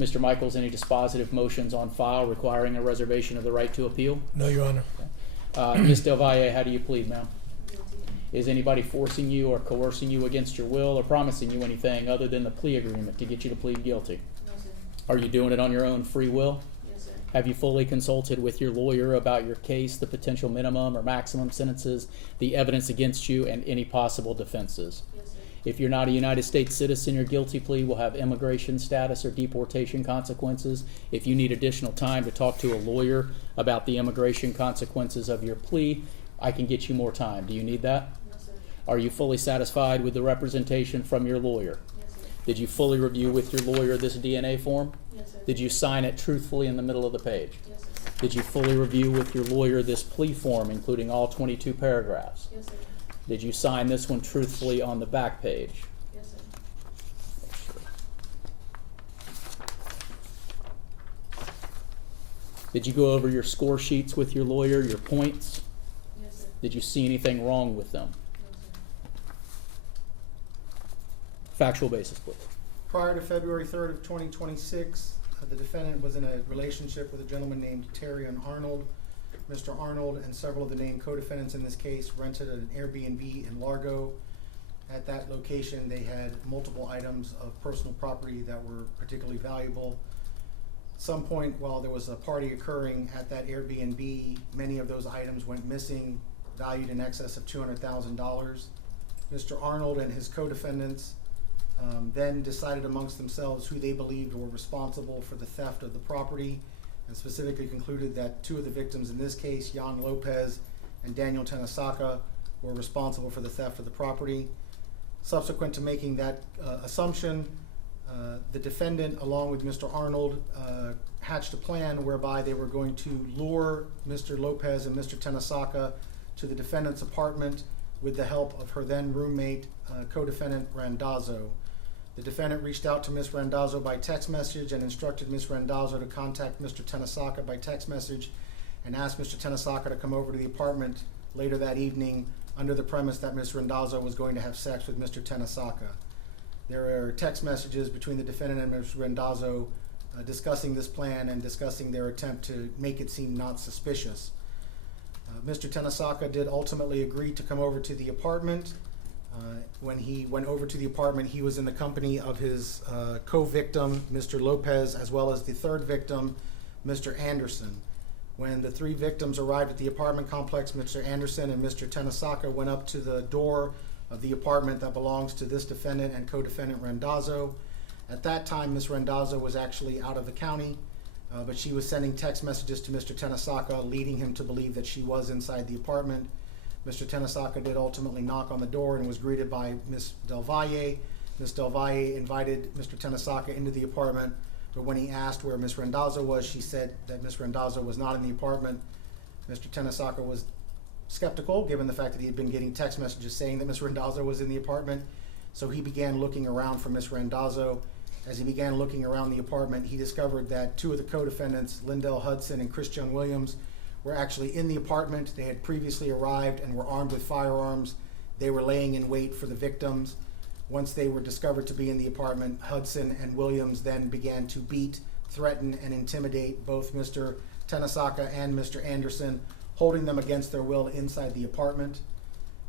Mr. Michaels, any dispositive motions on file requiring a reservation of the right to appeal? No, Your Honor. Ms. Del Valle, how do you plead, ma'am? Guilty. Is anybody forcing you or coercing you against your will or promising you anything other than the plea agreement to get you to plead guilty? No, sir. Are you doing it on your own free will? Yes, sir. Have you fully consulted with your lawyer about your case, the potential minimum or maximum sentences, the evidence against you, and any possible defenses? Yes, sir. If you're not a United States citizen, your guilty plea will have immigration status or deportation consequences. If you need additional time to talk to a lawyer about the immigration consequences of your plea, I can get you more time. Do you need that? No, sir. Are you fully satisfied with the representation from your lawyer? Yes, sir. Did you fully review with your lawyer this DNA form? Yes, sir. Did you sign it truthfully in the middle of the page? Yes, sir. Did you fully review with your lawyer this plea form, including all 22 paragraphs? Yes, sir. Did you sign this one truthfully on the back page? Yes, sir. Did you go over your score sheets with your lawyer, your points? Yes, sir. Did you see anything wrong with them? No, sir. Factual basis, please. Prior to February 3rd of 2026, the defendant was in a relationship with a gentleman named Terrion Arnold. Mr. Arnold and several of the named co-defendants in this case rented an Airbnb in Largo. At that location, they had multiple items of personal property that were particularly valuable. At some point while there was a party occurring at that Airbnb, many of those items went missing, valued in excess of $200,000. Mr. Arnold and his co-defendants then decided amongst themselves who they believed were responsible for the theft of the property, and specifically concluded that two of the victims in this case, Jan Lopez and Daniel Tenesaka, were responsible for the theft of the property. Subsequent to making that assumption, the defendant, along with Mr. Arnold, hatched a plan whereby they were going to lure Mr. Lopez and Mr. Tenesaka to the defendant's apartment with the help of her then roommate, co-defendant Randazzo. The defendant reached out to Ms. Randazzo by text message and instructed Ms. Randazzo to contact Mr. Tenesaka by text message and asked Mr. Tenesaka to come over to the apartment later that evening under the premise that Ms. Randazzo was going to have sex with Mr. Tenesaka. There are text messages between the defendant and Ms. Randazzo discussing this plan and discussing their attempt to make it seem not suspicious. Mr. Tenesaka did ultimately agree to come over to the apartment. When he went over to the apartment, he was in the company of his co-victim, Mr. Lopez, as well as the third victim, Mr. Anderson. When the three victims arrived at the apartment complex, Mr. Anderson and Mr. Tenesaka went up to the door of the apartment that belongs to this defendant and co-defendant Randazzo. At that time, Ms. Randazzo was actually out of the county, but she was sending text messages to Mr. Tenesaka, leading him to believe that she was inside the apartment. Mr. Tenesaka did ultimately knock on the door and was greeted by Ms. Del Valle. Ms. Del Valle invited Mr. Tenesaka into the apartment, but when he asked where Ms. Randazzo was, she said that Ms. Randazzo was not in the apartment. Mr. Tenesaka was skeptical, given the fact that he had been getting text messages saying that Ms. Randazzo was in the apartment, so he began looking around for Ms. Randazzo. As he began looking around the apartment, he discovered that two of the co-defendants, Lindell Hudson and Christian Williams, were actually in the apartment. They had previously arrived and were armed with firearms. They were laying in wait for the victims. Once they were discovered to be in the apartment, Hudson and Williams then began to beat, threaten, and intimidate both Mr. Tenesaka and Mr. Anderson, holding them against their will inside the apartment.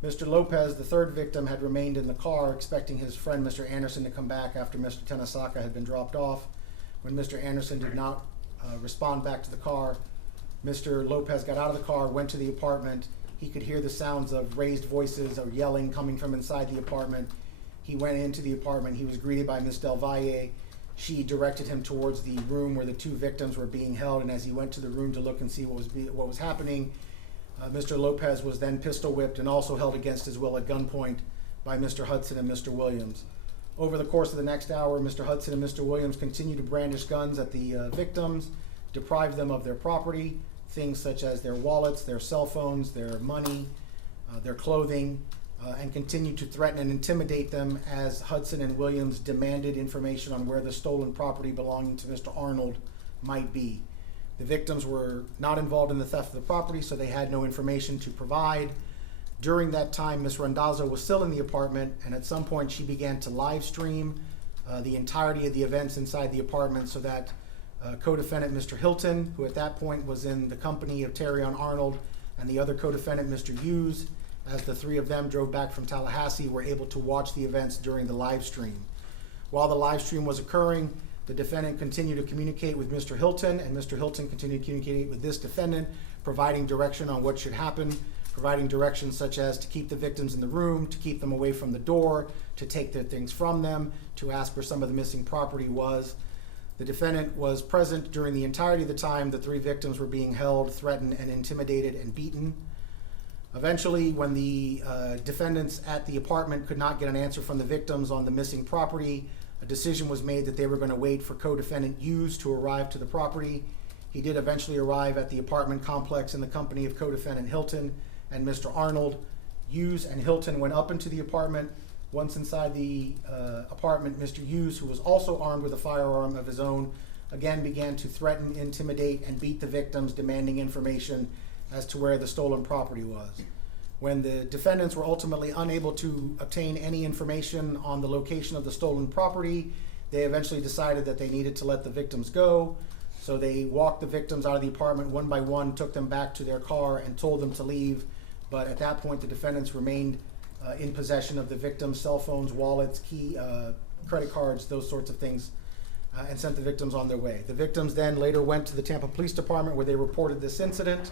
Mr. Lopez, the third victim, had remained in the car expecting his friend Mr. Anderson to come back after Mr. Tenesaka had been dropped off. When Mr. Anderson did not respond back to the car, Mr. Lopez got out of the car, went to the apartment. He could hear the sounds of raised voices or yelling coming from inside the apartment. He went into the apartment. He was greeted by Ms. Del Valle. She directed him towards the room where the two victims were being held, and as he went to the room to look and see what was happening, Mr. Lopez was then pistol whipped and also held against his will at gunpoint by Mr. Hudson and Mr. Williams. Over the course of the next hour, Mr. Hudson and Mr. Williams continued to brandish guns at the victims, deprive them of their property, things such as their wallets, their cell phones, their money, their clothing, and continued to threaten and intimidate them as Hudson and Williams demanded information on where the stolen property belonging to Mr. Arnold might be. The victims were not involved in the theft of the property, so they had no information to provide. During that time, Ms. Randazzo was still in the apartment, and at some point she began to live stream the entirety of the events inside the apartment so that co-defendant Mr. Hilton, who at that point was in the company of Terrion Arnold, and the other co-defendant Mr. Hughes, as the three of them drove back from Tallahassee, were able to watch the events during the live stream. While the live stream was occurring, the defendant continued to communicate with Mr. Hilton, and Mr. Hilton continued to communicate with this defendant, providing direction on what should happen, providing directions such as to keep the victims in the room, to keep them away from the door, to take their things from them, to ask where some of the missing property was. The defendant was present during the entirety of the time the three victims were being held, threatened, and intimidated and beaten. Eventually, when the defendants at the apartment could not get an answer from the victims on the missing property, a decision was made that they were going to wait for co-defendant Hughes to arrive to the property. He did eventually arrive at the apartment complex in the company of co-defendant Hilton and Mr. Arnold. Hughes and Hilton went up into the apartment. Once inside the apartment, Mr. Hughes, who was also armed with a firearm of his own, again began to threaten, intimidate, and beat the victims, demanding information as to where the stolen property was. When the defendants were ultimately unable to obtain any information on the location of the stolen property, they eventually decided that they needed to let the victims go. So they walked the victims out of the apartment one by one, took them back to their car, and told them to leave. But at that point, the defendants remained in possession of the victims' cell phones, wallets, credit cards, those sorts of things, and sent the victims on their way. The victims then later went to the Tampa Police Department where they reported this incident.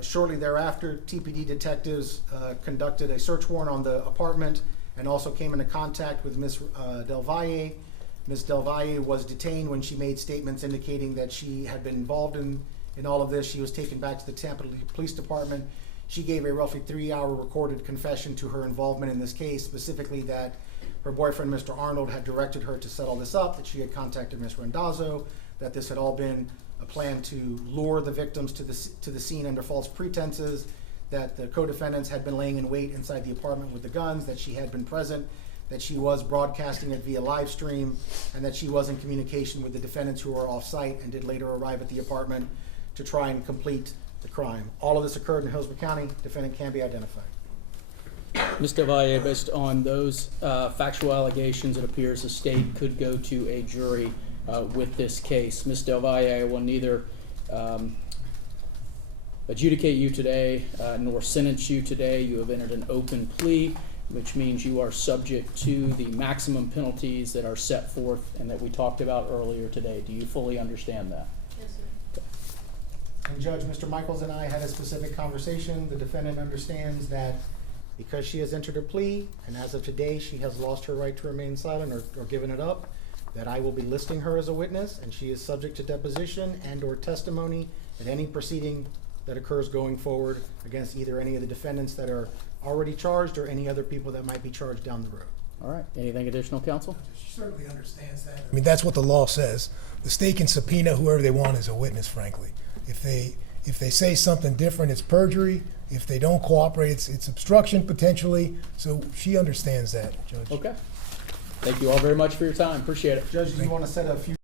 Shortly thereafter, TPD detectives conducted a search warrant on the apartment and also came into contact with Ms. Del Valle. Ms. Del Valle was detained when she made statements indicating that she had been involved in all of this. She was taken back to the Tampa Police Department. She gave a roughly 3-hour recorded confession to her involvement in this case, specifically that her boyfriend, Mr. Arnold, had directed her to settle this up, that she had contacted Ms. Randazzo, that this had all been a plan to lure the victims to the scene under false pretenses, that the co-defendants had been laying in wait inside the apartment with the guns, that she had been present, that she was broadcasting it via live stream, and that she was in communication with the defendants who were off-site and did later arrive at the apartment to try and complete the crime. All of this occurred in Hillsborough County. Defendant can be identified. Ms. Del Valle, based on those factual allegations, it appears the state could go to a jury with this case. Ms. Del Valle, I will neither adjudicate you today nor sentence you today. You have entered an open plea, which means you are subject to the maximum penalties that are set forth and that we talked about earlier today. Do you fully understand that? Yes, sir. And Judge, Mr. Michaels and I had a specific conversation. The defendant understands that because she has entered a plea, and as of today she has lost her right to remain silent or given it up, that I will be listing her as a witness, and she is subject to deposition and or testimony at any proceeding that occurs going forward against either any of the defendants that are already charged or any other people that might be charged down the road. All right. Anything additional, counsel? She certainly understands that. I mean, that's what the law says. The state can subpoena whoever they want as a witness, frankly. If they say something different, it's perjury. If they don't cooperate, it's obstruction potentially. So she understands that, Judge. Okay. Thank you all very much for your time. Appreciate it. Judge, do you want to set a few